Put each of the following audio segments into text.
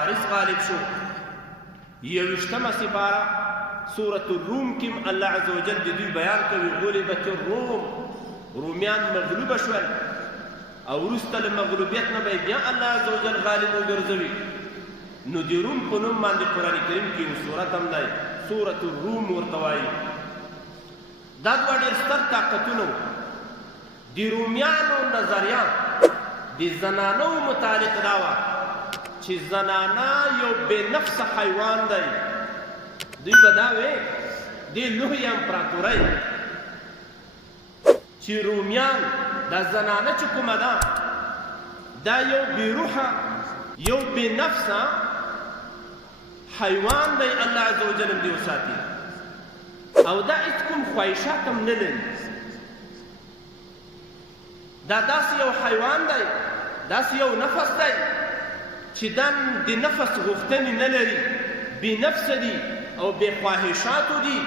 فارس غالب شو. 21مه سپاره سورة الروم کې الله عز وجل د دوی بیان کوي غلبت الروم، رومیان مغلوبه شول او وروسته له مغلوبیت نه به بیا الله عز وجل غالب وګرځوي. نو د روم په نوم باندې قرآن کریم کې یو سورت هم دی، سورة الروم ورته وایي. دا دوه ډېر ستر طاقتونه وو. د رومیانو نظریه د زنانو متعلق دا وه چې زنانه یو بې نفسه حیوان دی. دوی به دا وی د لوی امپراتورۍ چې رومیان دا زنانه چې کومه ده دا یو بې روحه یو بې نفسه حیوان دی، الله عز وجل هم دې وساتي او دا هېڅ کوم خواهشات هم نه لري. دا داسې یو حیوان دی، داسې یو نفس دی چې دا د نفس غوښتنې نه لري، بې نفسه دي او بې خواهشاتو دي.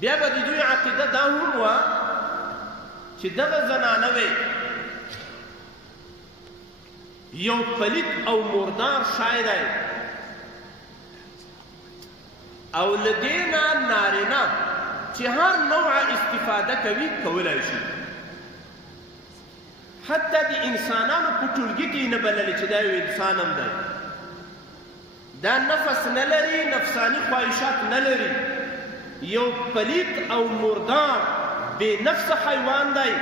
بیا به د دوی عقیده دا هم وه چې دغه زنانه وې یو پلیت او مردار شی دی او له دې نه نارینه چې هر نوعه استفاده کوي کولی شي. حتی د انسانانو په ټولګي کې یې نه بللې چې دا یو انسان هم دی. دا نفس نه لري، نفسانی خواهشات نه لري، یو پلیت او مردار بې نفسه حیوان دی.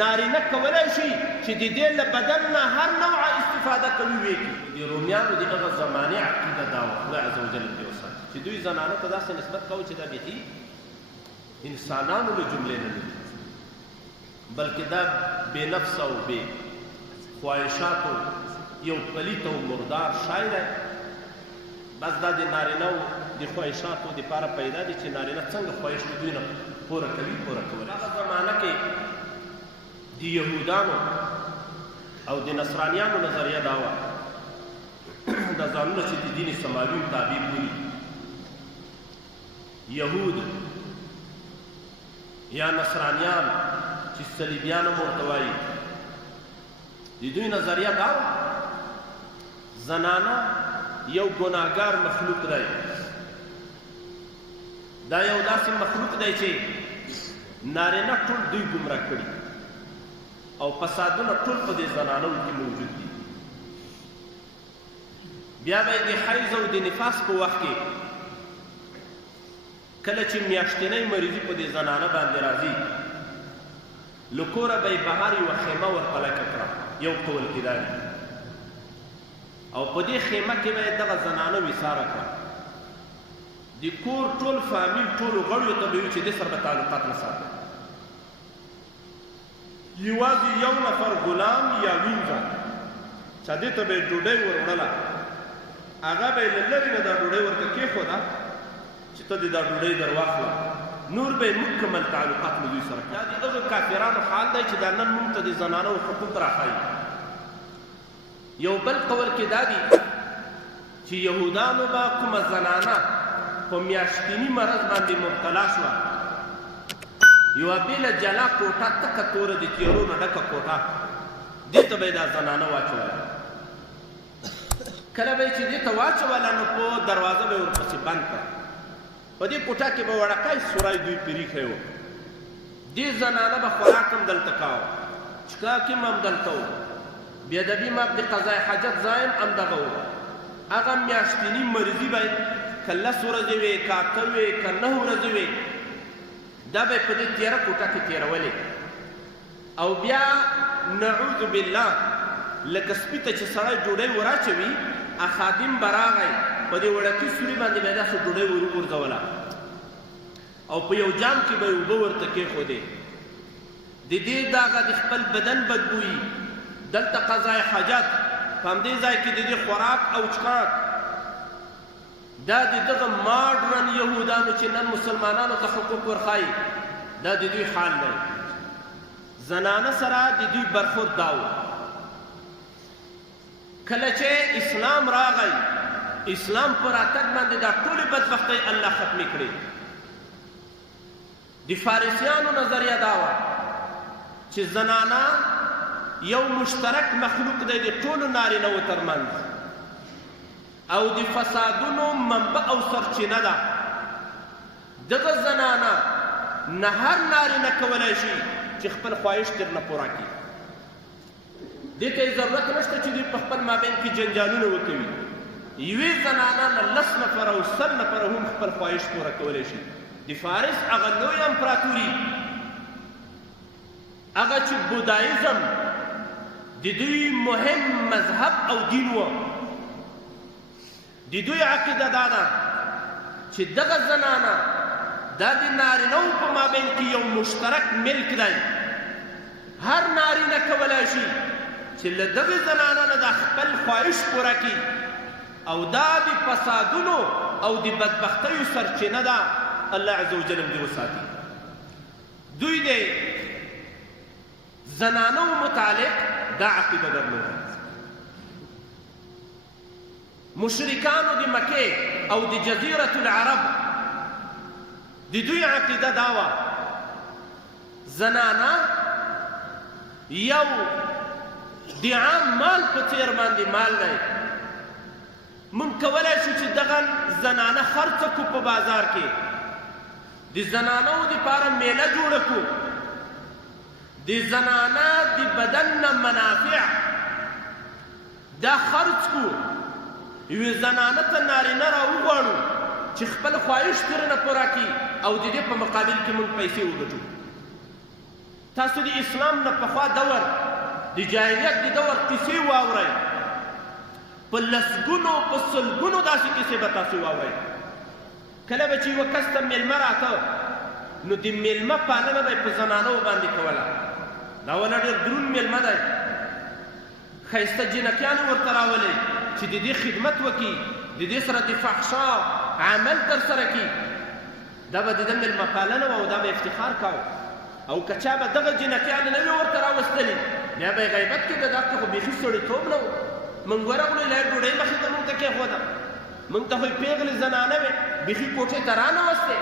نارینه کولی شي چې د دې له بدن نه هر نوعه استفاده کوي وکړي. د رومیانو د هغه زمانې عقیده دا وه، خدای عز وجل دې وساتي، چې دوی زنانو ته داسې نسبت کوي چې دا بیخي انسانانو له جملې نه دي، بلکې دا بې نفس او بې خواهشاتو یو پلیت او مردار شی دی. بس دا د نارینهو د خواهشاتو دپاره پیدا دي چې نارینه څنګه خواهش د دوی نه پوره کوي پوره کولی. هغه زمانه کې د یهودانو او د نصرانیانو نظریه دا وه دا ځانونه چې د دین سماوي تابع بولي، یهود یا نصرانیان چې صلیبیان هم ورته وایي، د دوی نظریه دا وه زنانه یو ګناهګار مخلوق دی. دا یو داسې مخلوق دی چې نارینه ټول دوی ګمراه کړي او فسادونه ټول په دې زنانو کې موجود دي. بیا به یې د حیض او د نفاس په وخت کې کله چې میاشتنۍ مریضي په دې زنانه باندې راځي، له کوره به یې بهر یوه خیمه ورپلکه کړه، یو قول کې دا دي، او په دې خیمه کې به یې دغه زنانه ویساره کړه. د کور ټول فامیل ټولو غړیو ته به وي چې دې سره به تعلقات نه ساتي. یوازې یو نفر غلام یا وینځه چې دې ته به یې ډوډۍ ور وړله، هغه به یې له لرې نه دا ډوډۍ ورته کېښوده چې ته دې دا ډوډۍ در واخله، نور به یې مکمل تعلقات له دوی سره. دا د هغه کافرانو حال دی چې دا نن موږ ته د زنانو حقوق راښایي. یو بل قول کې دا دي چې یهودانو به کومه زنانه په میاشتني مرض باندې مبتلا شوه، یوه بېله جلا کوټه تکه توره د تیارو نه ډکه کوټه، دې ته به یې دا زنانه واچوله. کله به یې چې دې ته واچوله نو په دروازه به یې ورپسې بند کړه. په دې کوټه کې به وړکی سوری دوی پرې ایښی و. دې زنانه به خوراک هم دلته کاوه، چښاک هم همدلته و، بېادبي هم د قضای حاجت ځای هم همدغه و. هغه میاشتني مریضي به که 10 ورځې وې، که 8 وې، که 9 ورځې وې، دا به یې په دې تیاره کوټه کې تېرولې. او بیا نعوذ بالله لکه سپي ته چې سړی ډوډۍ وراچوي، خادم به راغی په دې وړکي سوري باندې به یې داسې ډوډۍ وغورځوله او په یو جام کې به یې اوبه ورته کېښودې. د دې دغه د خپل بدن بدبویي دلته قضای حاجت په همدې ځای کې د دې خوراک او چښاک، دا د دغه ماډرن یهودانو چې نن مسلمانانو ته حقوق ورښایي، دا د دوی حال دی. زنانه سره د دوی برخورد دا و. کله چې اسلام راغی، اسلام په راتګ باندې دا ټولې بدبختۍ الله ختمې کړې. د فارسیانو نظریه دا وه چې زنانه یو مشترک مخلوق دی د ټولو نارینهو ترمنځ او د فسادونو منبع او سرچینه ده. دغه زنانه نه هر نارینه کولی شي چې خپل خواهش ترنه پوره کړي. دې ته یې ضرورت نشته چې دوی په خپل مابین کې جنجالونه وکوي. یوې زنانه نه 10 نفره او 100 نفره هم خپل خواهش پوره کولی شي. د فارس هغه لویه امپراتوري، هغه چې بودایزم د دوی مهم مذهب او دین و، د دوی عقیده دا ده چې دغه زنانه دا د نارینهو په مابین کې یو مشترک ملک دی. هر نارینه کولی شي چې له دغې زنانه نه د خپل خواهش پوره کړي او دا د فسادونو او د بدبختیو سرچینه ده. الله عز وجل هم دې وساتي. دوی د زنانو متعلق دا عقیده درلوده. مشرکانو د مکې او د جزیرة العرب د دوی عقیده دا وه زنانه یو د عام مال په څېر باندې مال دی. موږ کولی شو چې دغه زنانه خرڅه کړو په بازار کې، د زنانو دپاره میله جوړه کړو، د زنانه د بدن نه منافع دا خرڅ کړو، یوې زنانه ته نارینه راوغواړو چې خپل خواهش ترنه پوره کړي او د دې په مقابل کې موږ پیسې وګټو. تاسو د اسلام نه پخوا دور د جاهلیت د دور کیسې واورئ، په لسګونو په سلګونو داسې کیسې به تاسو واورئ. کله به چې یوه کس ته میلمه راته نو د میلمه پالنه به یې په زنانو باندې کوله. دا ونه ډېر دروند میلمه دی، ښایسته جنکیانې ورته راولئ چې د دې خدمت وکړي، د دې سره د فحشا عمل ترسره کړي. دا به د ده میلمه پالنه وه او دا به افتخار کاوه. او که چا به دغه جنکیانې نه وې ورته راوستلې بیا به یې غیبت کېده. دا خو بیخي سړیتوب نه و. موږ ورغلو لا ډوډۍ مخې ته موږ ته کېښوده، موږ ته خو یې پېغلې زنانه وې بیخي کوټې ته رانوستې.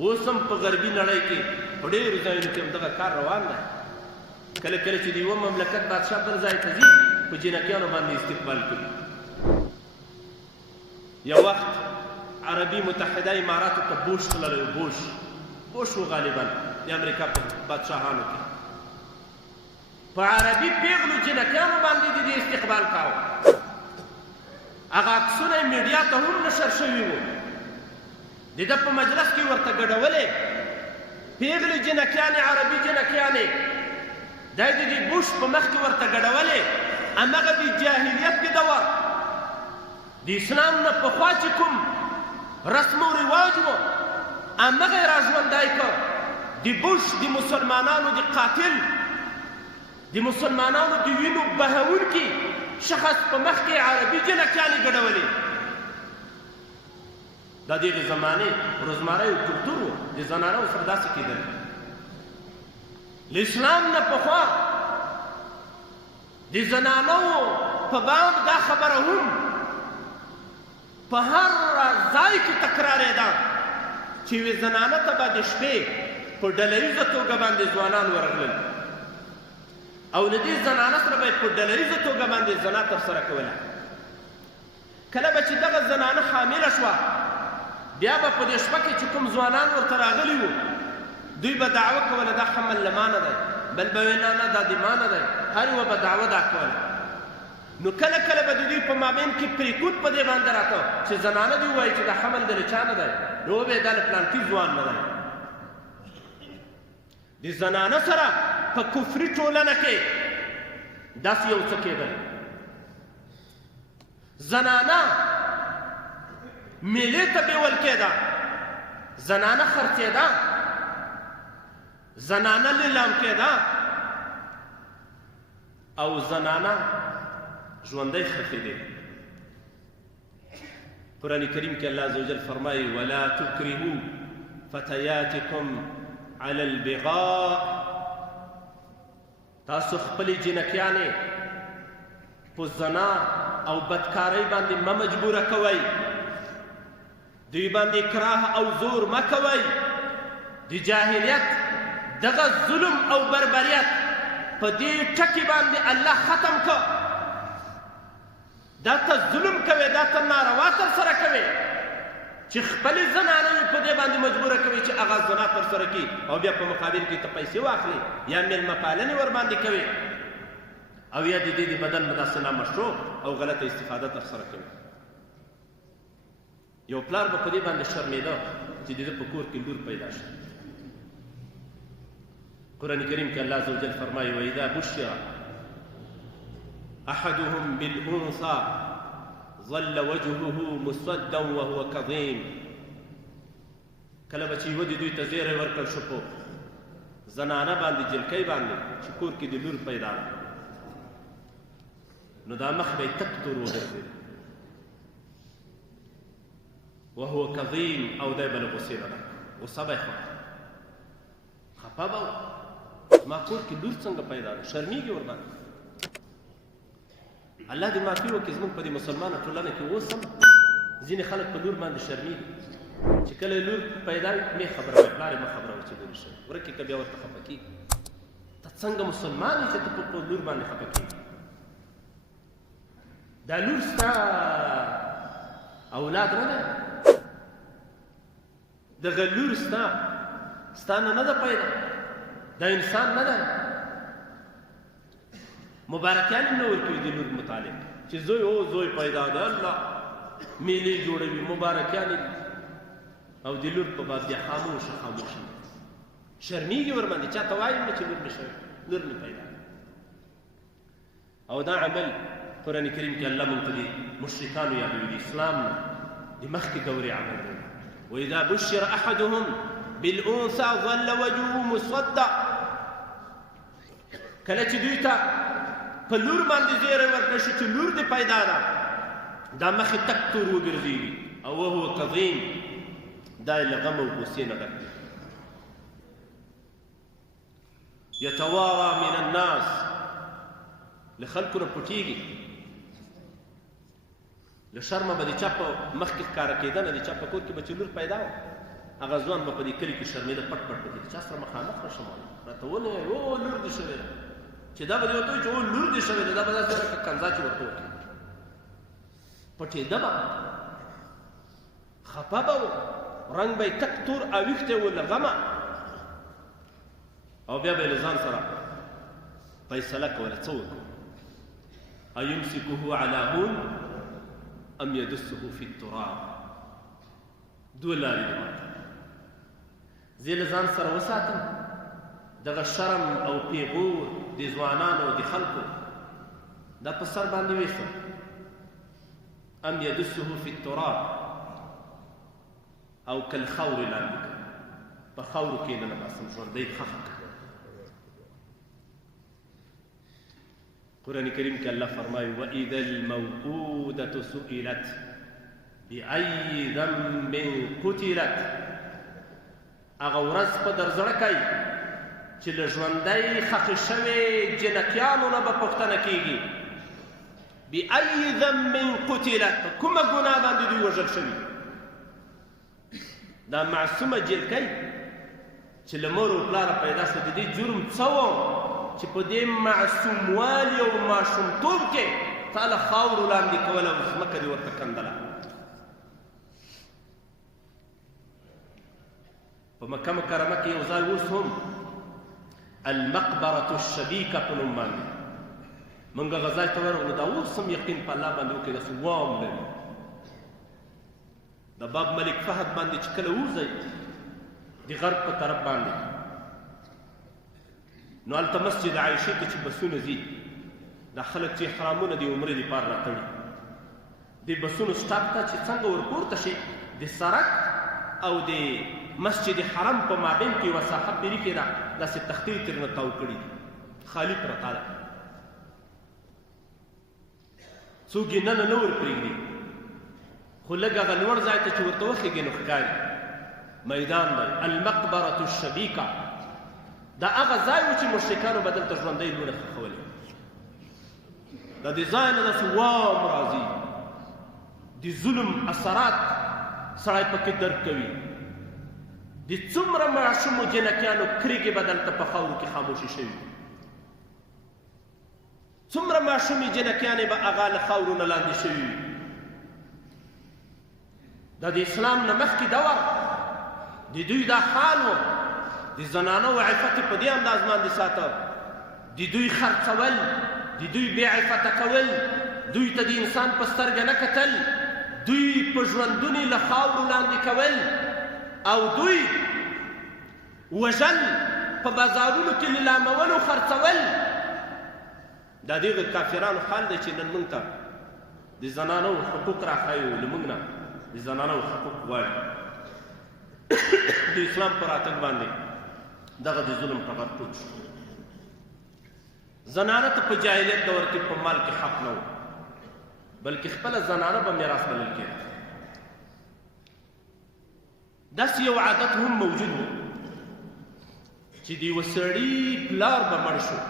اوس هم په غربي نړۍ کې په ډېرو ځایونو کې هم دغه کار روان دی. کله کله چې د یوه مملکت بادشاه بل ځای ته ځي په جنکیانو باندې استقبال کوي. یو وخت عربي متحده اماراتو ته بوش تللی و. بوش و غالبا د امریکا په بادشاهانو کې په عربي پیغلو جنکیانو باندې د دې استقبال کاوه. هغه عکسونه یې میډیا ته هم نشر شوي وو. د ده په مجلس کې ورته ګډولې پیغلې جنکیانې، عربي جنکیانې، دا یې د دې بوش په مخ کې ورته ګډولې. همغه د جاهلیت د دور د اسلام نه پخوا چې کوم رسم و رواج و همغه یې راژوندی کړ. د بوش د مسلمانانو د قاتل، د مسلمانانو د وینو بهونکي شخص په مخ کې عربي جنکیانې ګډولې. دا د هغې زمانې روزمره کلتور و، د زنانو سره داسې کېدل. له اسلام نه پخوا د زنانو په باب دا خبره هم په هر ځای کې تکرارېده چې یوې زنانه ته به د شپې په ډله ییزه توګه باندې ځوانان ورغلل او له دې زنانه سره به یې په ډله ییزه توګه باندې زنا ترسره کوله. کله به چې دغه زنانه حامله شوه بیا به په دې شپه کې چې کوم ځوانان ورته راغلي وو دوی به دعوه کوله دا حمل له ما نه دی، بل به ویل نه دا د ما نه دی، هر یوه به دعوه دا کوله. نو کله کله به د دوی په مابین کې پریکوټ په دې باندې راته چې زنانه دې ووایي چې دا حمل د له چا نه دی، نو وبه یې دا له پلانکي ځوان نه دی. د زنانه سره په کفري ټولنه کې داسې یو څه کېدل. زنانه میلې ته بیول کېده، زنانه خرڅېده، زنانه لیلام کېده او زنانه ژوندی ښخېدې. قرآن کریم کې الله عزوجل فرمایي ولا تکرهوا فتياتکم علی البغاء. تاسو خپلې جنکیانې په زنا او بدکارۍ باندې مه مجبوره کوئ، دوی باندې اکراه او زور مه کوئ. د جاهلیت دغه ظلم او بربریت په دې ټکي باندې الله ختم کړ. دا ته ظلم کوي، دا ته ناروا ترسره کوي چې خپلې زنانه یې په دې باندې مجبوره کوي چې هغه زنا ترسره کړي او بیا په مقابل کې ته پیسې واخلي یا میلمه پالنې ورباندې کوي او یا د دې د بدن نه داسې نامشروع او غلطه استفاده ترسره کوي. یو پلار به په دې باندې شرمېده چې د ده په کور کې لور پیدا شي. قرآن کریم کې الله عزوجل فرمایي وإذا بشر أحدهم بالأنثى ظل وجهه مسودا وهو كظيم. کله به چې یوه د دوی ته زیری ورکړل شو په زنانه باندې جلکۍ باندې چې کور کې د لور پیدا ده نو دا مخ به یې تک تور وګرځېد وهو كظيم او دی به له غوسې نه ډک غوسه به یې خفه به و زما کور کې لور څنګه پیدا ده شرمېږي ورباندې. الله دې معافي وکړي زموږ په دې مسلمانه ټولنه کې اوس هم ځینې خلک په لور باندې شرمېږي چې کله یې لور پیدا وي مې خبره وایي پلار یې مه خبره وایي چې لور شوې ورکې که بیا ورته خفه کېږي. ته څنګه مسلمان یې چې ته په لور باندې خفه کېږي؟ دا لور ستا اولاد نه دی، دغه لور ستا نه نه ده پیدا، دا انسان نه ده. مبارکیان هم نه ورکوي د لور متعلق چې زوی او زوی پیدا ده الله میلې جوړوي مبارکیان او د لور په باب بیا خاموشه شرمېږي ورباندې چاته وایي نه چې لور نه شوې لور نه پیدا. او دا عمل قرآن کریم کې الله موږ ته د مشرکانو یادوي د اسلام نه د مخکې دورې عمل دی. وإذا بشر أحدهم بالأنثى ظل وجهه مسودا. کله چې دوی ته په لور باندې زیری ورکړل شو چې لور دې پیدا ده دا مخې تک تور وګرځېږي او وهو کظیم دا یې له غم او غوسې نه ډک یتوارا من الناس له خلکو نه پټېږي له شرمه به د چا په مخ کې ښکاره کېده نه د چا په کور کې به چې لور پیدا وه هغه ځوان به په دې کلي کې شرمېده پټ پټ به د چا سره مخامخ نه شم راته ونیوی او لور دې شوې ده چې دا به دې ورته وایي چې او لور دې شوې ده دا به داسې لکه کنځا چې ورته وکړي پټېده به خفه به و رنګ به یې تک تور اوښتی و له غمه او بیا به یې له ځان سره فیصله کوله څه وکړو ایمسکه علی هون ام یدسه فی التراب. دوه لارې دي ماته زه له ځان سره وساتم دغه شرم او پیغور د ځوانانو او د خلکو دا په سر باندې ویښم ام یدسه فی التراب او کالخور لاندې کړم په خاورو کې نه باسم ژوندی ښخ کړم. قرآن کریم کې الله فرمایي وإذا الموءودة سئلت بأي ذنب قتلت. هغه ورځ په در زړه کوي چې له ژوندی ښخې شوې جنکیانو نه به پوښتنه کېږي بأي ذنب قتلت په کومه ګناه باندې دوی وژل شوي. دا معصومه جلکۍ چې له مور او پلاره پیدا شوه د دې جرم څه و چې په دې معصوموالي او ماشومتوب کې تا له خاورو لاندې کوله او ځمکه دې ورته کندله. په مکه مکرمه کې یو ځای اوس هم المقبرة الشبیکه په نوم باندې موږ هغه ځای ته ورغلو دا اوس هم یقین په الله باندې وکړي داسې وام لري د باب ملک فهد باندې چې کله ووځئ د غرب په طرف باندې نو هلته مسجد عایشې ته چې بسونه ځي دا خلک چې احرامونه د عمرې دپاره راتړي د بسونو سټاپ ته چې څنګه ورپورته شي د سړک او د مسجد حرم په مابین کې یوه ساحه پیري کې ده داسې تختې ترېنه تاو کړي دي خالي پرته ده څوک یې ننه نه ورپرېږدي خو لږ هغه لوړ ځای ته چې ورته وخېږي نو ښکاري میدان دی المقبرة الشبیکه. دا هغه ځای و چې مشرکانو به دلته ژوندۍ لوڼې ښخولې. دا د ځای نه داسې وام راځي د ظلم اثرات سړی پکې درک کوي د څومره معصومو جنکیانو کرېږې به دلته په خاورو کې خاموشي شوي څومره ماشومې جنکیانې به هغه له خاورو نه لاندې شوي وي. دا د اسلام نه مخکې دور د دوی دا حال و. د زنانو عفت په دې انداز باندې ساته، د دوی خرڅول، د دوی بې عفته کول، دوی ته د انسان په سترګه نه کتل، دوی په ژوندونې له خاورو لاندې کول او دوی وژل، په بازارونو کې لیلامول او خرڅول. دا دغه کافرانو حال دی چې نن موږ ته د زنانو حقوق راښایي، له موږ نه د زنانو حقوق غواړي. د اسلام په راتګ باندې دغه د ظلم ټغر ټوټ شو. زنانه ته په جاهلیت دور کې په مال کې حق نه و، بلکې خپله زنانه به میراث بلل کېده. داسې یو عادت هم موجود و چې د یوه سړي پلار به مړ شو،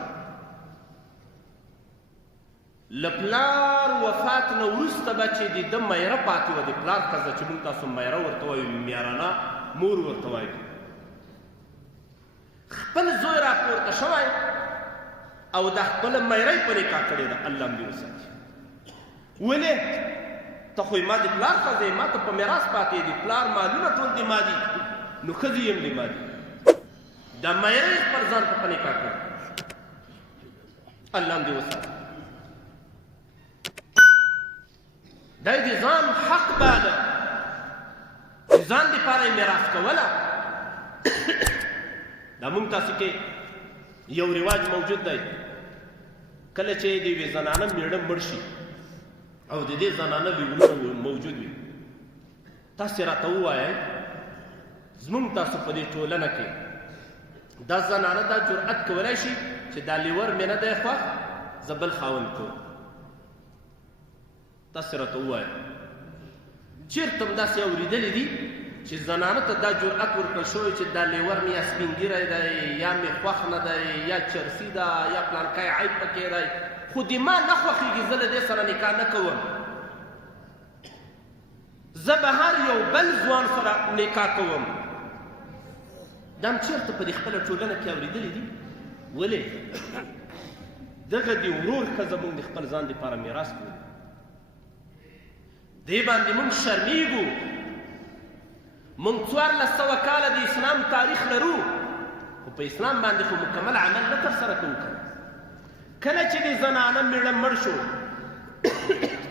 له پلار وفات نه وروسته به چې د ده میره پاتې وه، د پلار ښځه چې موږ تاسو میره ورته وایو، میارانه مور ورته وایو، خپل زوی راپورته شوی او د خپله میره یې په نکاح کړې ده. الله هم دې وساتي. ولې؟ ته خو ما د پلار ښځه یې، ما ته په میراث پاتې دي، پلار مالونه ټول د ما دي، نو ښځې یې هم د ما دي. دا میره یې خپل ځان ته په نکاح کړې. الله هم دې وساتي. دا د ځان حق باله، د ځان دپاره یې میراث کوله. دا موږ تاسو کې یو رواج موجود دی، کله چې د یوې زنانه میړه مړ شي او د دې زنانه ویونه موجود وي، تاسې راته ووایئ زموږ تاسو په دې ټولنه کې دا زنانه دا جرأت کولی شي چې دا لیور مې نه دی خوښ، زه بل خاوند کوم. تاسې راته ووایئ چېرته هم داسې اورېدلي دي چې زنانه ته دا جرأت ورکړل شوی چې دا لیور مې یا سپین ږیری دی، یا مې خوښ نه دی، یا چرسي ده، یا پلانکی عیب پکې دی، خو د ما نه خوښېږي، زه له دې سره نکاح نه کوم، زه به هر یو بل ځوان سره نکاح کوم. دا هم چېرته په دې خپله ټولنه کې اورېدلي دي؟ ولې؟ دغه د ورور ښځه موږ د خپل ځان دپاره میراث کړو، دې باندې موږ شرمېږو. موږ 1400 کاله د اسلام تاریخ لرو، خو په اسلام باندې خو مکمل عمل نه ترسره کوو. کله چې د زنانه میړه مړ شو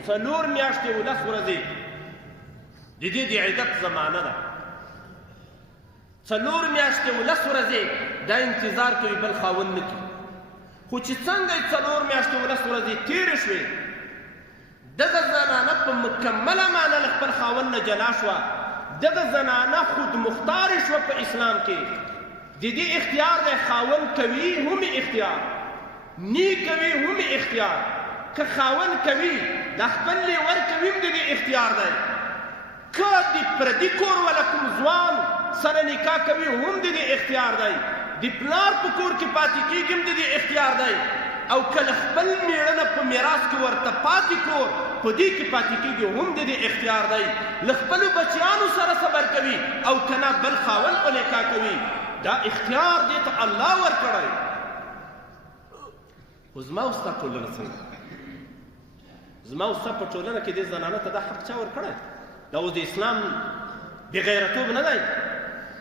4 میاشتې 10 ورځې د دې د عدت زمانه ده. 4 میاشتې 10 ورځې دا انتظار کوي بل خاوند نه کړي. خو چې څنګه 4 میاشتې 10 ورځې تېرې شوې، دغه زنانه په مکمله معنه له خپل خاوند نه جلا شوه. دغه زنانه خود مختار شوه په اسلام کې. د دې اختیار دی، خاوند کوي هم اختیار، نی کوي هم اختیار. که خاوند کوي د خپل لیور کوي هم د دې اختیار دی. که د پردي کور والا کوم ځوان سره نکاح کوي هم د دې اختیار دی. د پلار په کور کې پاتې کېږي هم د دې اختیار دی. او کله خپل میړه نه په میراث کې ورته پاتې کور په دې کې پاتې کېږي هم د دې اختیار دی. له خپلو بچیانو سره صبر کوي او که نه بل خاوند په نکاح کوي، دا اختیار دې ته الله ورکړی. خو زما او ستا ټولنه څنګه؟ زما او ستا په ټولنه کې دې زنانه ته دا حق چا ورکړی؟ دا اوس د اسلام بېغیرتوب نه دی،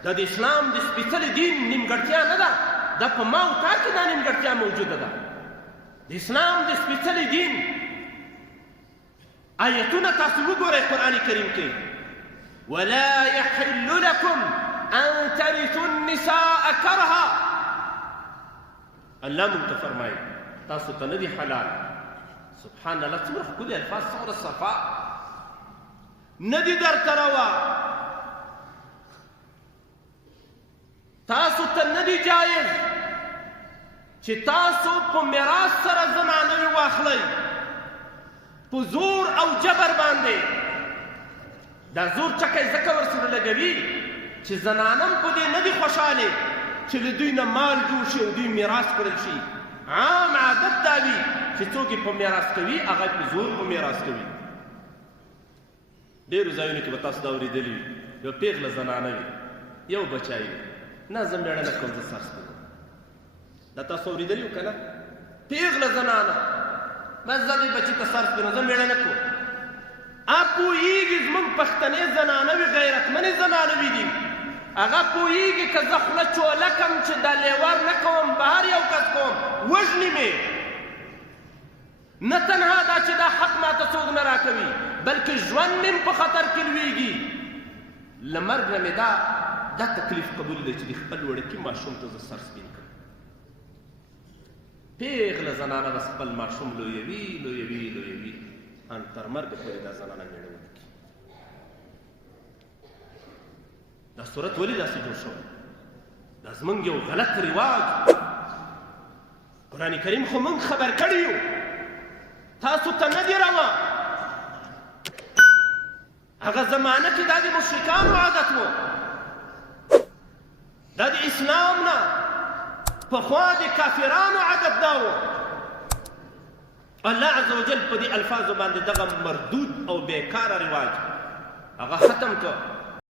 دا د اسلام د سپېڅلي دین نیمګړتیا نه ده، دا په ما او تا کې دا نیمګړتیا موجوده ده. د اسلام د سپېڅلي دین آیتونه تاسو وګورئ قرآن کریم کې، ولا يحل لكم ان ترثوا النساء کرها. الله موږ ته فرمایي تاسو ته نه دي حلال. سبحان الله، څومره ښکلي الفاظ، څومره صفا. نه دي درته روا، تاسو ته نه دي جایز چې تاسو په میراث سره زنانه واخلئ په زور او جبر باندې. دا زور چکی ځکه ورسره لګوي چې زنانه په دې نه دي خوشحالې چې له دوی نه مال جوړ شي او دوی میراث کړل شي. عام عادت دا وي چې څوک یې په میراث کوي هغه په زور په میراث کوي. ډېرو ځایونو کې به تاسو دا اورېدلي وي، یوه پېغله زنانه وي، یو بچی وي، نه زه میړه نه کوم، زه سرس کوم. دا تاسو اورېدلي وو که نه؟ پېغله زنانه بس زه دې بچي ته سر سپینو زه مېړه نه کوم پوهېږي زموږ پښتنې زنانه وي غیرتمنې زنانه وي دي هغه پوهېږي که زه خوله چوله کم چې دا لیور نه کوم بهر یو کس کوم وژني مې نه تنها دا چې دا حق ماته څوک نه راکوي بلکې ژوند مې په خطر کې لویږي له مرګ نه مې دا تکلیف قبول دی چې د خپل وړکي ماشوم ته زه سر سپین کړم پیغله زنانه بس خپل ماشوم لویوي ان تر مرګ پورې دا زنانه مېړه وکړي دا صورت ولې داسې جوړ شوی دا زموږ یو غلط رواج قرآن کریم خو موږ خبر کړي یو تاسو ته نه دي روا هغه زمانه کې دا د مشرکانو عادت و دا د اسلام نه پخوا د کافرانو عادت دا و الله عز وجل په دې الفاظو باندې دغه مردود او بیکاره رواج هغه ختم کړ